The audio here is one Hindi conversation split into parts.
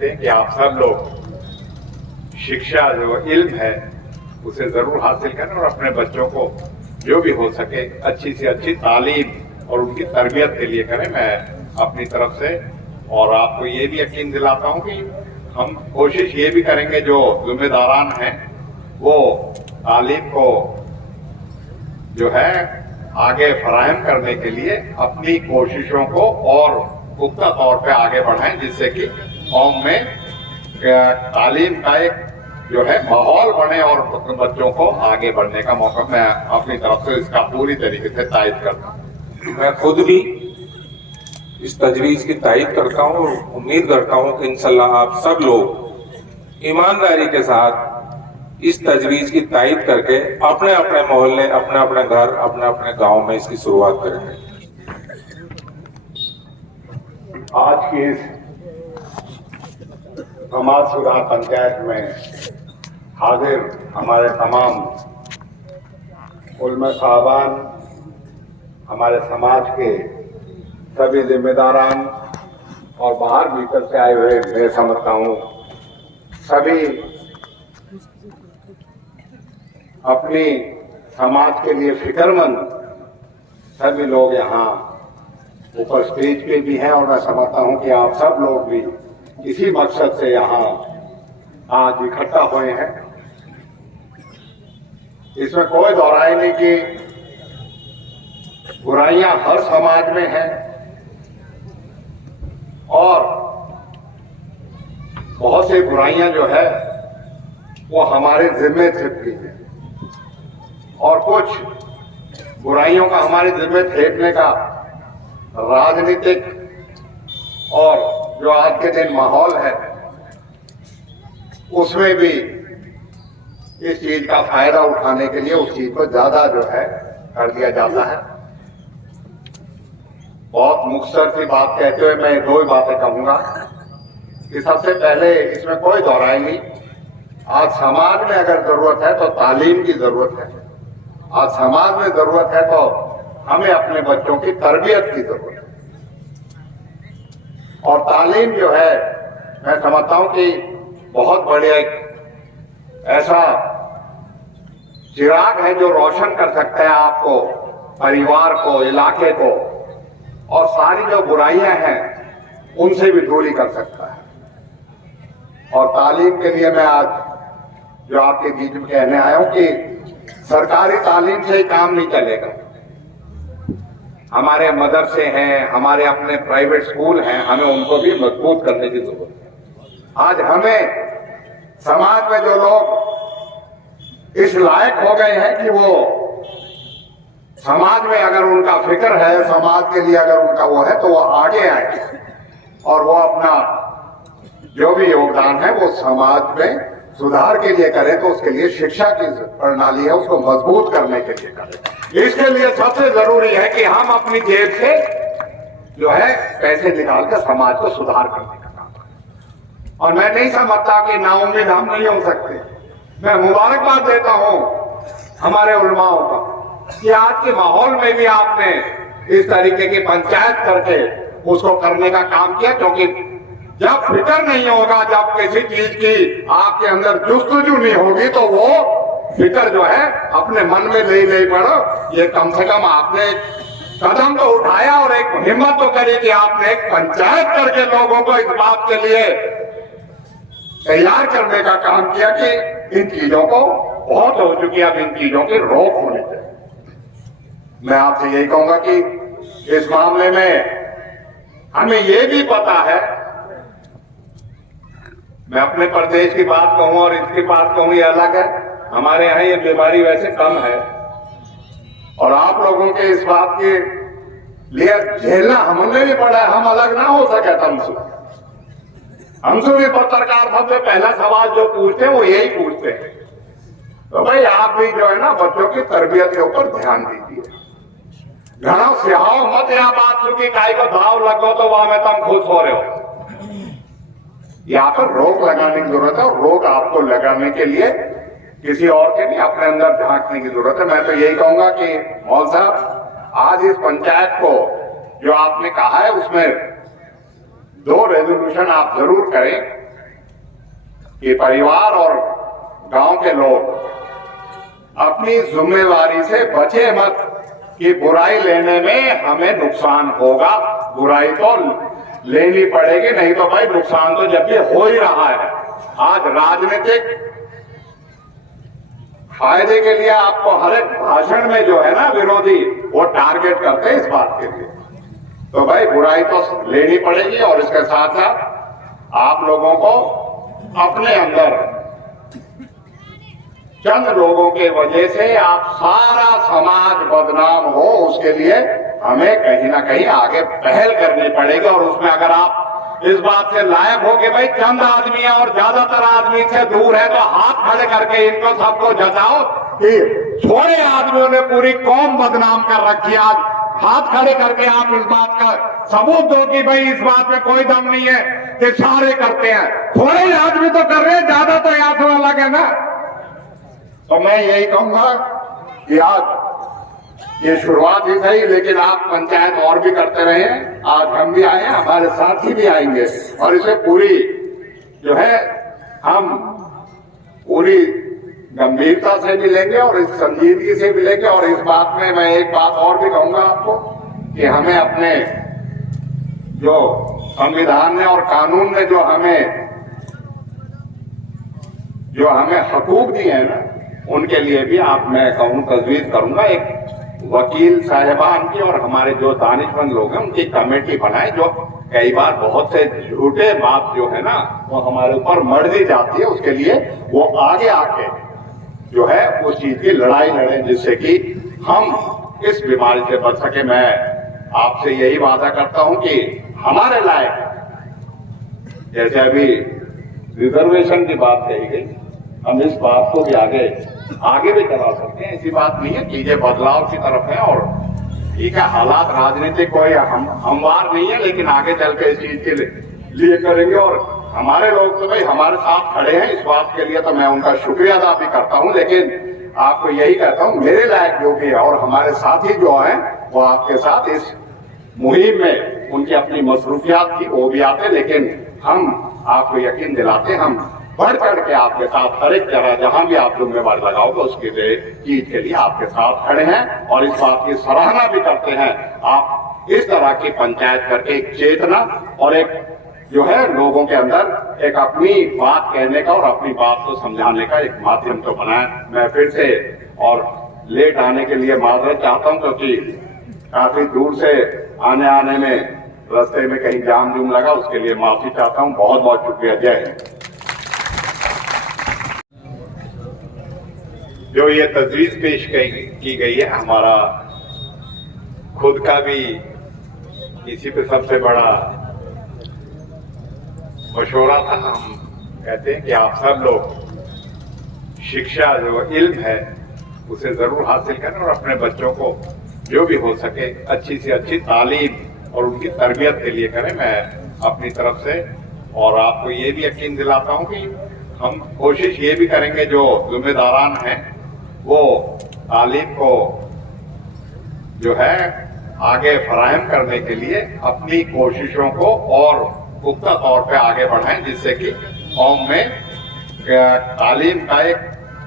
कि आप सब लोग शिक्षा जो इल्म है उसे जरूर हासिल करें और अपने बच्चों को जो भी हो सके अच्छी से अच्छी तालीम और उनकी तरबियत के लिए करें। मैं अपनी तरफ से और आपको ये भी यकीन दिलाता हूं कि हम कोशिश ये भी करेंगे, जो जिम्मेदारान हैं वो तालीम को जो है आगे फराहम करने के लिए अपनी कोशिशों को और पुख्ता तौर पे आगे बढ़ाएं, जिससे कि कौम में तालीम का एक जो है माहौल बने और बच्चों को आगे बढ़ने का मौका मैं अपनी तरफ से इसका पूरी तरीके से तायद करता हूं। मैं खुद भी इस तजवीज की तायद करता हूं और उम्मीद करता हूं कि इंशाल्लाह आप सब लोग ईमानदारी के साथ इस तजवीज की तायद करके अपने अपने मोहल्ले, अपने अपने घर, अपने अपने गांव में इसकी शुरुआत करेंगे। आज की इस समाज सुधार पंचायत में हाजिर हमारे तमाम उलमा साहबान, हमारे समाज के सभी जिम्मेदारान और बाहर भीतर से आए हुए मैं समझता हूँ सभी अपनी समाज के लिए फिक्रमंद सभी लोग यहाँ ऊपर स्टेज पे भी हैं और मैं समझता हूँ कि आप सब लोग भी इसी मकसद से यहाँ आज इकट्ठा हुए हैं। इसमें कोई दोहराई नहीं कि बुराइयां हर समाज में हैं और बहुत सी बुराइयां जो है वो हमारे जिम्मे छिपी हैं और कुछ बुराइयों का हमारे जिम्मे फेंकने का राजनीतिक और जो आज के दिन माहौल है उसमें भी इस चीज का फायदा उठाने के लिए उस चीज को ज्यादा जो है कर दिया जाता है। बहुत मुख्तसर सी बात कहते हुए मैं दो ही बातें कहूंगा कि सबसे पहले इसमें कोई दोहराई नहीं, आज समाज में अगर जरूरत है तो तालीम की जरूरत है। आज समाज में जरूरत है तो हमें अपने बच्चों की तरबियत की जरूरत है और तालीम जो है मैं समझता हूं कि बहुत बड़े एक ऐसा चिराग है जो रोशन कर सकता है आपको, परिवार को, इलाके को और सारी जो बुराइयां हैं उनसे भी दूरी कर सकता है। और तालीम के लिए मैं आज जो आपके बीच में कहने आया हूं कि सरकारी तालीम से ही काम नहीं चलेगा। हमारे मदरसे हैं, हमारे अपने प्राइवेट स्कूल हैं, हमें उनको भी मजबूत करने की जरूरत है। आज हमें समाज में जो लोग इस लायक हो गए हैं कि वो समाज में अगर उनका फिक्र है, समाज के लिए अगर उनका वो है तो वो आगे आए और वो अपना जो भी योगदान है वो समाज में सुधार के लिए करे, तो उसके लिए शिक्षा की प्रणाली है उसको मजबूत करने के लिए करे। इसके लिए सबसे जरूरी है कि हम अपनी जेब से जो है पैसे निकालकर समाज को सुधार करने का काम करें। और मैं नहीं समझता कि नाउम्मीद हम नहीं हो सकते। मैं मुबारकबाद देता हूं हमारे उलमाओं का कि आज के माहौल में भी आपने इस तरीके की पंचायत करके उसको करने का काम किया, क्योंकि जब फिक्र नहीं होगा, जब किसी चीज की आपके अंदर जुस्तजू नहीं होगी तो वो फिक्र जो है अपने मन में ले पड़ो। ये कम से कम आपने कदम तो उठाया और एक हिम्मत तो करी कि आपने एक पंचायत करके लोगों को इस बात के लिए तैयार करने का काम किया कि इन चीजों को बहुत हो चुकी है, अब इन चीजों की रोक होनी चाहिए। मैं आपसे यही कहूंगा कि इस मामले में हमें ये भी पता है, मैं अपने प्रदेश की बात कहूं और इसकी बात कहूं ये अलग है, हमारे यहाँ ये बीमारी वैसे कम है और आप लोगों के इस बात के लिए झेलना हमने भी पड़ा है। हम अलग ना हो सके हमसे भी पत्रकार सबसे पहला सवाल जो पूछते हैं वो यही पूछते हैं, तो भाई आप भी जो है ना बच्चों की तरबियत के ऊपर ध्यान दीजिए। घना सिहाओ मत यहाँ बात सुखी काई को दाव लगो तो वहां में तुम खुश हो रहे हो। यहाँ पर रोक लगाने की जरूरत है और रोक आपको लगाने के लिए किसी और के नहीं अपने अंदर झांकने की जरूरत है। मैं तो यही कहूंगा कि मौल साहब आज इस पंचायत को जो आपने कहा है उसमें 2 रेजोल्यूशन आप जरूर करें। कि परिवार और गांव के लोग अपनी जिम्मेवारी से बचे मत कि बुराई लेने में हमें नुकसान होगा। बुराई तो लेनी पड़ेगी, नहीं तो भाई नुकसान तो जब भी हो ही रहा है। आज राजनीतिक फायदे के लिए आपको हर एक भाषण में जो है ना विरोधी वो टारगेट करते हैं इस बात के लिए। तो भाई बुराई तो लेनी पड़ेगी और इसके साथ साथ आप लोगों को अपने अंदर चंद लोगों के वजह से आप सारा समाज बदनाम हो, उसके लिए हमें कहीं ना कहीं आगे पहल करनी पड़ेगी। और उसमें अगर आप इस बात से लायक हो कि भाई चंद आदमी है और ज्यादातर आदमी से दूर है, तो हाथ खड़े करके इनको सबको जताओ कि थोड़े आदमियों ने पूरी कौम बदनाम कर रखी। आज हाथ खड़े करके आप इस बात का सबूत दो कि भाई इस बात में कोई दम नहीं है कि सारे करते हैं। थोड़े आदमी तो कर रहे हैं, ज्यादा तो यहाँ से अलग है ना। तो मैं यही कहूंगा कि आज ये शुरुआत ही सही, लेकिन आप पंचायत और भी करते रहे। आज हम भी आए हैं, हमारे साथी भी आएंगे और इसे पूरी जो है हम पूरी गंभीरता से भी लेंगे और इस संजीदगी से भी लेंगे। और इस बात में मैं एक बात और भी कहूंगा आपको कि हमें अपने जो संविधान ने और कानून ने जो हमें हकूक दिए हैं ना, उनके लिए भी मैं कहूं तजवीज करूंगा एक वकील साहिबान की और हमारे जो दानिशमंद लोग हैं उनकी कमेटी बनाए। जो कई बार बहुत से झूठे बात जो है ना वो हमारे ऊपर मढ़ दी जाती है, उसके लिए वो आगे आके जो है उस चीज की लड़ाई लड़े जिससे कि हम इस बीमारी से बच सके। मैं आपसे यही वादा करता हूं कि हमारे लायक जैसे अभी रिजर्वेशन की बात कही गई, हम इस बात को भी आगे भी चला सकते हैं। ऐसी बात नहीं है, चीजें बदलाव की तरफ है और ठीक है, हालात राजनीतिक कोई हमवार नहीं है, लेकिन आगे चल के इस चीज के लिए करेंगे। और हमारे लोग तो भाई हमारे साथ खड़े हैं, इस बात के लिए तो मैं उनका शुक्रिया अदा भी करता हूं। लेकिन आपको यही कहता हूं, मेरे लायक जो भी है और हमारे साथी जो हैं वो आपके साथ इस मुहिम में उनकी अपनी मसरूफियात थी वो भी आते, लेकिन हम आपको यकीन दिलाते हम बढ़ चढ़ के आपके साथ हर एक जगह जहां भी आप जिम्मेवारी लगाओगे उसके लिए चीज के लिए आपके साथ खड़े हैं और इस बात की सराहना भी करते हैं। आप इस तरह की पंचायत करके एक चेतना और एक जो है लोगों के अंदर एक अपनी बात कहने का और अपनी बात को समझाने का एक माध्यम तो बनाए। मैं फिर से और लेट आने के लिए माजरत चाहता हूं क्योंकि काफी दूर से आने में रास्ते में कहीं जाम जुम लगा, उसके लिए माफी चाहता हूं। बहुत बहुत शुक्रिया। जय हिंद। जो ये तजवीज पेश की गई है, हमारा खुद का भी इसी पे सबसे बड़ा मशवरा था। हम कहते हैं कि आप सब लोग शिक्षा जो इल्म है उसे जरूर हासिल करें और अपने बच्चों को जो भी हो सके अच्छी से अच्छी तालीम और उनकी तरबियत के लिए करें। मैं अपनी तरफ से और आपको ये भी यकीन दिलाता हूं कि हम कोशिश ये भी करेंगे जो जिम्मेदारान हैं वो तालीम को जो है आगे फराहम करने के लिए अपनी कोशिशों को और पुख्ता तौर पे आगे बढ़ाएं, जिससे कि कौम में तालीम का एक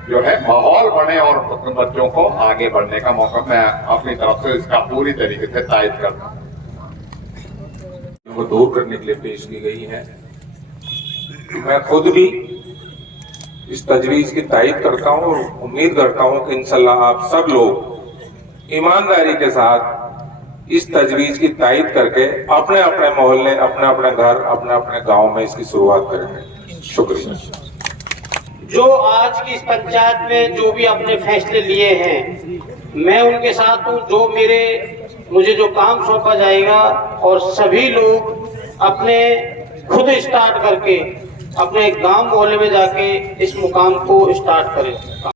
जो है माहौल बने और बच्चों को आगे बढ़ने का मौका मैं अपनी तरफ से इसका पूरी तरीके से तायद करता हूं। वो दूर करने के लिए पेश की गई है। मैं खुद भी इस तजवीज की तायद करता हूं और उम्मीद करता हूं कि इंशाल्लाह आप सब लोग ईमानदारी के साथ इस तजवीज की तायद करके अपने अपने मोहल्ले, अपने अपने घर, अपने अपने गांव में इसकी शुरुआत करेंगे। शुक्रिया। जो आज की इस पंचायत में जो भी अपने फैसले लिए हैं, मैं उनके साथ हूँ। जो मुझे जो काम सौंपा जाएगा और सभी लोग अपने खुद स्टार्ट करके अपने गांव मोहल्ले में जाके इस मुकाम को स्टार्ट करें।